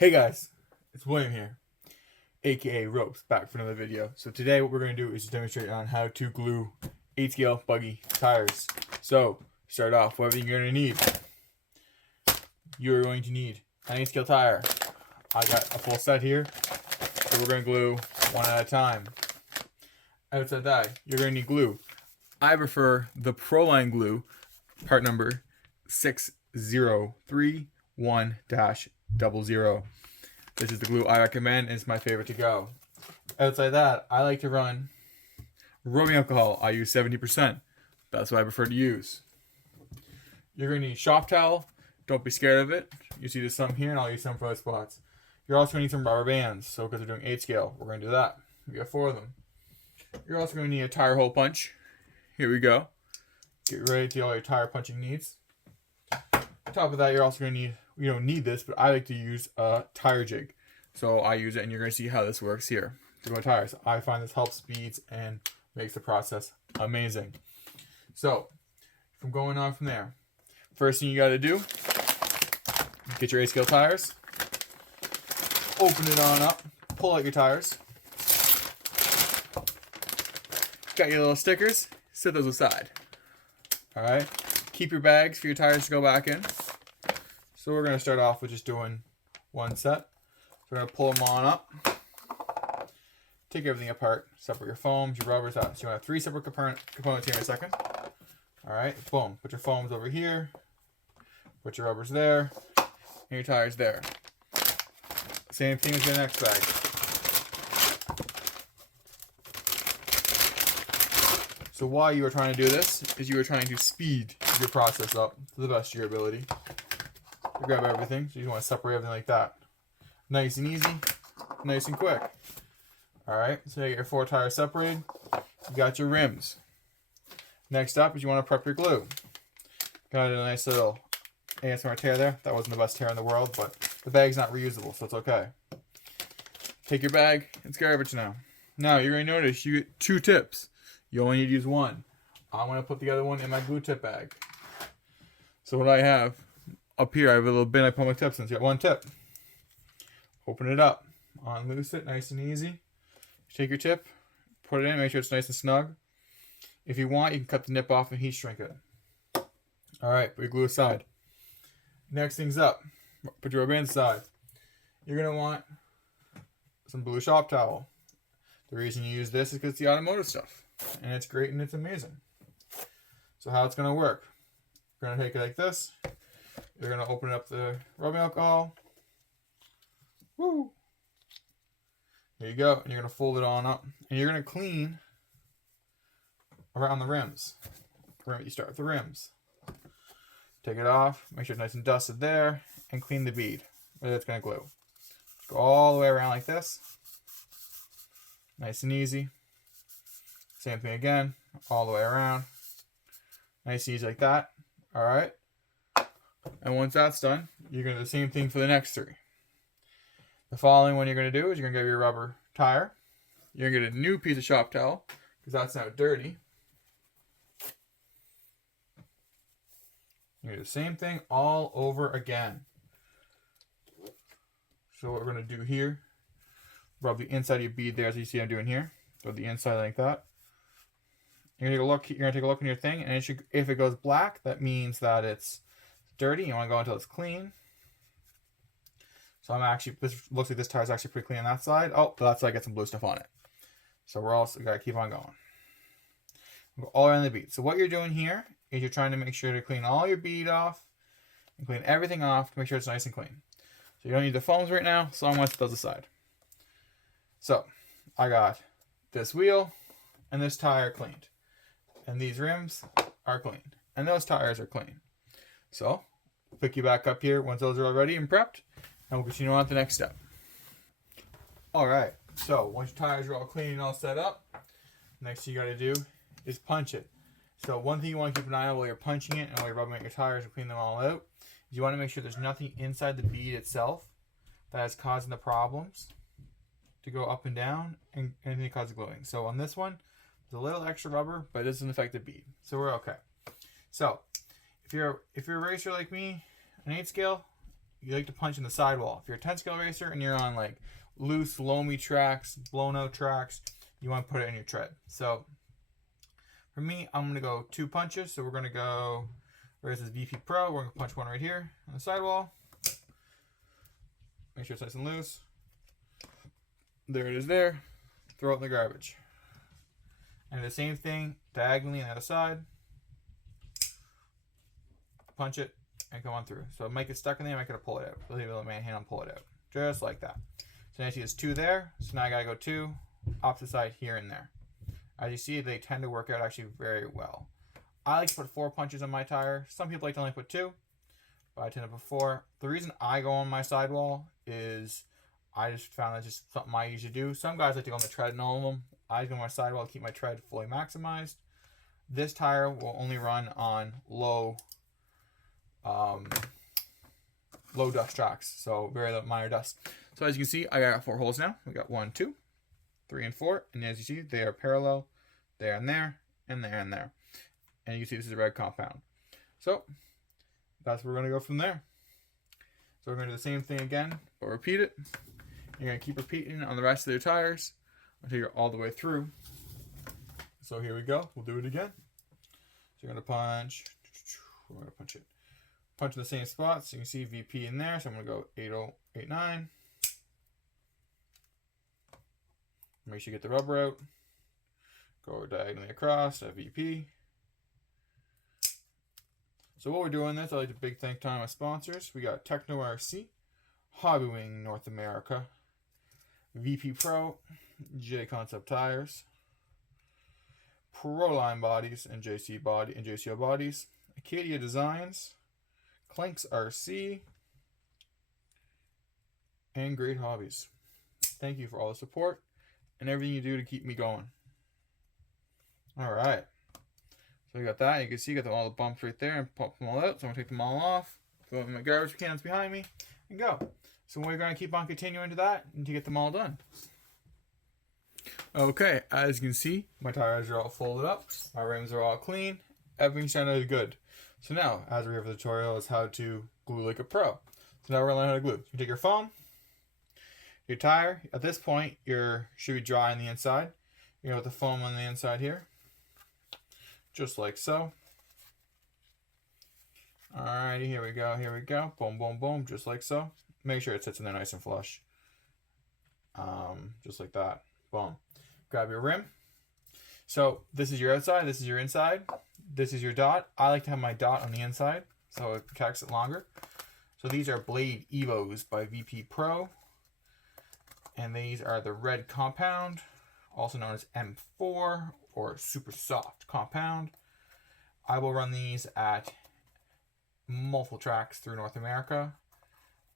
Hey guys, it's William here, aka Ropes, back for another video. So today what we're going to do is demonstrate on how to glue 8 scale buggy tires. So start off, what you're going to need. You're going to need an 8 scale tire. I got a full set here, so we're going to glue one at a time. Outside that, you're going to need glue. I prefer the Proline glue, part number 6031-00. This is the glue I recommend and it's my favorite to go. Outside that, I like to run rubbing alcohol. I use 70%. That's what I prefer to use. You're going to need shop towel. Don't be scared of it. You see there's some here and I'll use some for those spots. You're also going to need some rubber bands. So because we're doing 8 scale, we're going to do that. We got 4 of them. You're also going to need a tire hole punch. Here we go. Get ready to do all your tire punching needs. On top of that, you're also going to need, you don't need this, but I like to use a tire jig. So I use it and you're going to see how this works here to go tires. I find this helps speeds and makes the process amazing. So from going on from there, first thing you got to do, get your 8 scale tires, open it on up, pull out your tires. Got your little stickers, set those aside. Alright, keep your bags for your tires to go back in. So we're going to start off with just doing one set. So we're going to pull them on up. Take everything apart. Separate your foams, your rubbers out. So you want to have 3 separate components here in a second. Alright, boom. Put your foams over here. Put your rubbers there. And your tires there. Same thing as the next bag. So why you are trying to do this is you are trying to speed your process up to the best of your ability. You grab everything, so you want to separate everything like that. Nice and easy, nice and quick. Alright, so you get your 4 tires separated. You got your rims. Next up is you want to prep your glue. Got a nice little ASMR tear there. That wasn't the best tear in the world, but the bag's not reusable, so it's okay. Take your bag, it's garbage now. Now you're going to notice you get 2 tips. You only need to use 1. I'm going to put the other one in my glue tip bag. So what I have up here, I have a little bin I put my tips in. So you got 1 tip. Open it up. Unloose it, nice and easy. Take your tip, put it in, make sure it's nice and snug. If you want, you can cut the nip off and heat shrink it. Alright, put your glue aside. Next thing's up. Put your rubber band aside. You're going to want some blue shop towel. The reason you use this is because it's the automotive stuff. And it's great and it's amazing. So how it's going to work. You're going to take it like this. You're going to open up the rubbing alcohol. Woo! There you go. And you're going to fold it on up. And you're going to clean around the rims. You start with the rims. Take it off. Make sure it's nice and dusted there. And clean the bead where it's going to glue. Go all the way around like this. Nice and easy. Same thing again. All the way around. Nice and easy like that. Alright. And once that's done, you're going to do the same thing for the next 3. The following one you're going to do is you're going to get your rubber tire. You're going to get a new piece of shop towel because that's now dirty. You're going to do the same thing all over again. So what we're going to do here, rub the inside of your bead there as you see I'm doing here. So the inside like that. You're going to take a look in your thing, and if it goes black, that means that it's dirty. You want to go until it's clean. So this looks like this tire is actually pretty clean on that side. Oh, that side got some blue stuff on it. So we're also got to keep on going. We'll go all around the bead. So what you're doing here is you're trying to make sure to clean all your bead off and clean everything off to make sure it's nice and clean. So you don't need the foams right now, so I'm going to set those aside. So I got this wheel and this tire cleaned. And these rims are clean. And those tires are clean. So, pick you back up here once those are all ready and prepped. And we'll continue on to the next step. Alright, so once your tires are all clean and all set up, next thing you got to do is punch it. So one thing you want to keep an eye on while you're punching it and while you're rubbing out your tires and cleaning them all out, is you want to make sure there's nothing inside the bead itself that is causing the problems to go up and down and anything that causes gluing. So on this one, there's a little extra rubber, but it doesn't affect the bead. So we're okay. So if you're a racer like me, an 8 scale, you like to punch in the sidewall. If you're a 10-scale racer and you're on like loose, loamy tracks, blown out tracks, you want to put it in your tread. So for me, I'm going to go 2 punches. So we're going to go, where's this VP Pro? We're going to punch one right here on the sidewall. Make sure it's nice and loose. There it is there. Throw it in the garbage. And the same thing diagonally on the other side. Punch it and come on through. So it might get stuck in there, I might get to pull it out. Leave it with my hand and pull it out. Just like that. So now you see there's 2 there. So now I gotta go 2 opposite side here and there. As you see, they tend to work out actually very well. I like to put 4 punches on my tire. Some people like to only put 2, but I tend to put 4. The reason I go on my sidewall is I just found that's just something I usually do. Some guys like to go on the tread and all of them. I go on my sidewall to keep my tread fully maximized. This tire will only run on low dust tracks, so very minor dust. So as you can see, I got 4 holes now. We got 1, 2, 3, and 4, and as you see, they are parallel there and there, and there and there. And you can see this is a red compound. So that's where we're gonna go from there. So we're gonna do the same thing again, but repeat it. You're gonna keep repeating on the rest of your tires until you're all the way through. So here we go. We'll do it again. So you're gonna punch. We're gonna punch it. Punch in the same spot. So you can see VP in there. So I'm gonna go 8089. Make sure you get the rubber out. Go diagonally across at VP. So while we're doing this, I'd like to big thank to my sponsors. We got Techno RC, Hobby Wing North America, VP Pro, J Concept Tires, Proline Bodies and JCO Bodies, Acadia Designs, Clanks RC, and Great Hobbies. Thank you for all the support and everything you do to keep me going. All right. So we got that. You can see you got all the bumps right there and pop them all out. So I'm going to take them all off, throw them in my garbage cans behind me, and go. So we're going to keep on continuing to that until you get them all done. Okay, as you can see, my tires are all folded up. My rims are all clean. Everything's sounded good. So now, as we have the tutorial, is how to glue like a pro. So now we're going to learn how to glue. You take your foam, your tire. At this point, should be dry on the inside. You know, with the foam on the inside here. Just like so. Alrighty, here we go. Boom, boom, boom, just like so. Make sure it sits in there nice and flush. Just like that. Boom. Grab your rim. So this is your outside, this is your inside. This is your dot. I like to have my dot on the inside, so it protects it longer. So these are Blade Evos by VP Pro. And these are the red compound, also known as M4 or super soft compound. I will run these at multiple tracks through North America.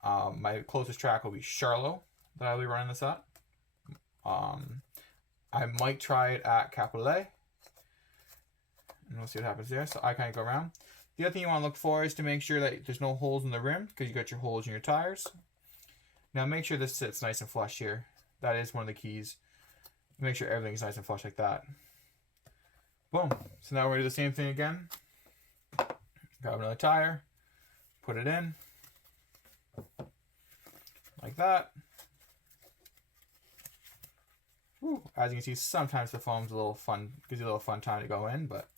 My closest track will be Charlotte that I'll be running this at. I might try it at Capital A, and we'll see what happens there. So I kind of go around. The other thing you want to look for is to make sure that there's no holes in the rim, because you got your holes in your tires. Now make sure this sits nice and flush here. That is one of the keys. Make sure everything's nice and flush like that. Boom. So now we're going to do the same thing again. Grab another tire. Put it in. Like that. Woo. As you can see, sometimes the foam's a little fun, gives you a little fun time to go in, but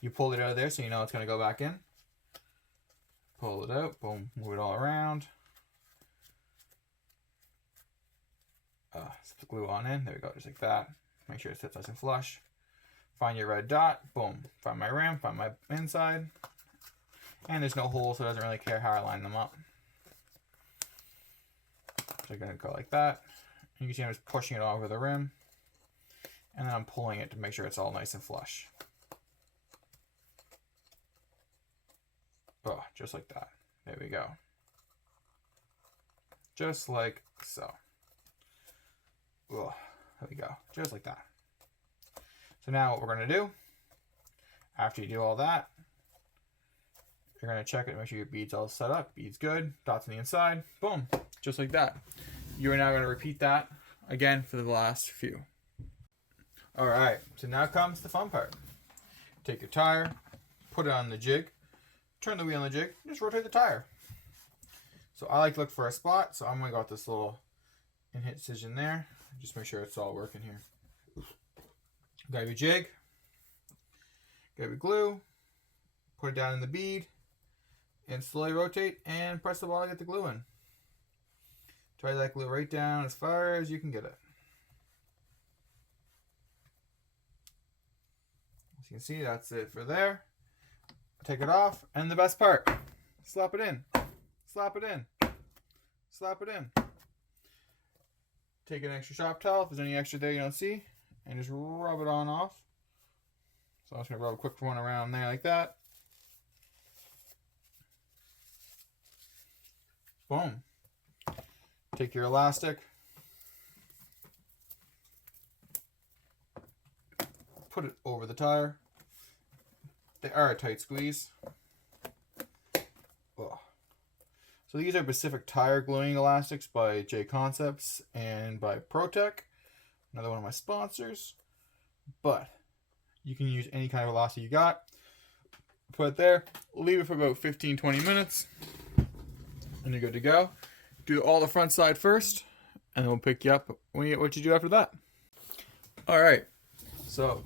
you pull it out of there so you know it's going to go back in. Pull it out. Boom. Move it all around. Put the glue on in. There we go, just like that. Make sure it sits nice and flush. Find your red dot. Boom. Find my rim. Find my inside. And there's no hole, so it doesn't really care how I line them up. So I'm going to go like that. You can see I'm just pushing it over the rim. And then I'm pulling it to make sure it's all nice and flush. Oh, just like that. There we go. Just like so. Oh, there we go. Just like that. So now what we're going to do, after you do all that, you're going to check it, make sure your bead's all set up. Bead's good. Dots on the inside. Boom. Just like that. You are now going to repeat that again for the last few. Alright, so now comes the fun part. Take your tire, put it on the jig, turn the wheel on the jig, just rotate the tire. So I like to look for a spot, so I'm going to go with this little incision there. Just make sure it's all working here. Grab your jig, grab your glue, put it down in the bead, and slowly rotate and press the ball to get the glue in. Try that glue right down as far as you can get it. As you can see, that's it for there. Take it off, and the best part, slap it in, slap it in, slap it in. Take an extra shop towel if there's any extra there you don't see, and just rub it on off. So I'm just going to rub a quick one around there like that. Boom. Take your elastic, put it over the tire. They are a tight squeeze. Oh. So these are Pacific Tire Gluing Elastics by J Concepts and by ProTech, another one of my sponsors. But you can use any kind of elastic you got. Put it there, leave it for about 15-20 minutes, and you're good to go. Do all the front side first, and then we'll pick you up when you get what you do after that. All right, so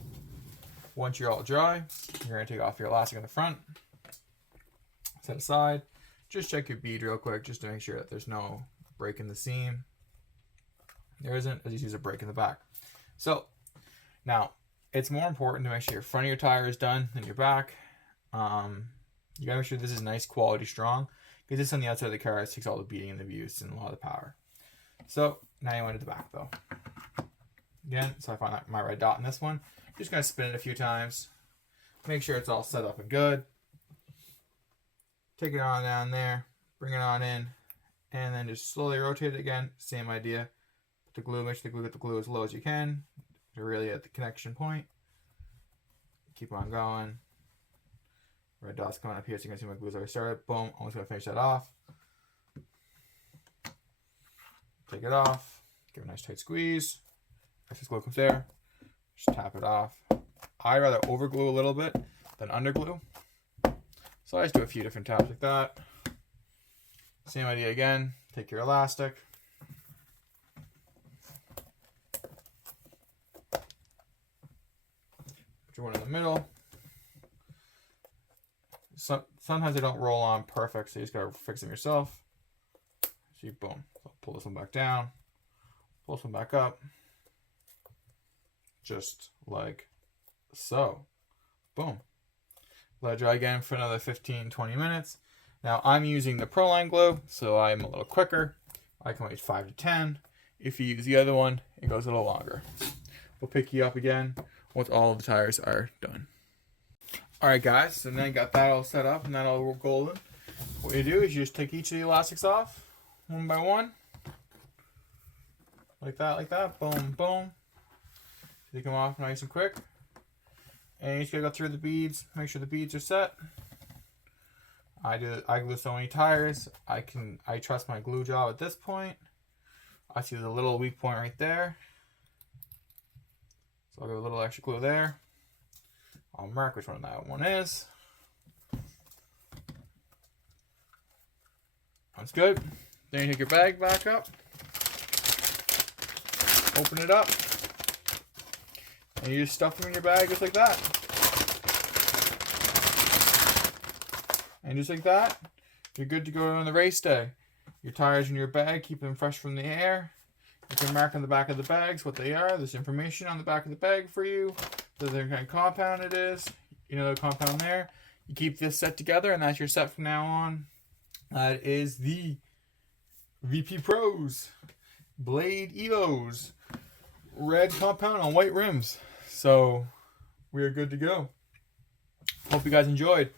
once you're all dry, you're gonna take off your elastic on the front, set aside. Just check your bead real quick, just to make sure that there's no break in the seam. There isn't, as you see, there's a break in the back. So now it's more important to make sure your front of your tire is done than your back. You gotta make sure this is nice quality strong, because this on the outside of the car takes all the beating and the abuse and a lot of the power. So now you want to the back though. Again, so I find my red dot in this one. Just gonna spin it a few times. Make sure it's all set up and good. Take it on down there, bring it on in, and then just slowly rotate it again. Same idea. Put the glue, make sure the glue, get the glue as low as you can to really at the connection point. Keep on going. Red dot's coming up here, so you can see my glue's already started. Boom, almost gonna finish that off. Take it off, give it a nice tight squeeze. Excess glue comes there, just tap it off. I'd rather over glue a little bit than under glue. So I just do a few different taps like that. Same idea again, take your elastic. Put your one in the middle. Sometimes they don't roll on perfect, so you just gotta fix them yourself. See, boom. So pull this one back down, pull this one back up, just like so. Boom. Let it dry again for another 15-20 minutes. Now I'm using the Proline glue, so I'm a little quicker. I can wait 5 to 10. If you use the other one, it goes a little longer. We'll pick you up again once all of the tires are done. Alright guys, so now you got that all set up and that all golden. What you do is you just take each of the elastics off, one by one. Like that, boom, boom. Take them off nice and quick. And you just gotta go through the beads, make sure the beads are set. I glue so many tires, I trust my glue job at this point. I see the little weak point right there. So I'll give a little extra glue there. I'll mark which one that one is. That's good. Then you take your bag back up. Open it up. And you just stuff them in your bag just like that. And just like that, you're good to go on the race day. Your tires in your bag, keep them fresh from the air. You can mark on the back of the bags what they are. There's information on the back of the bag for you. The kind of compound it is. You know the compound there. You keep this set together, and that's your set from now on. That is the VP Pros Blade Evos red compound on white rims. So we are good to go. Hope you guys enjoyed.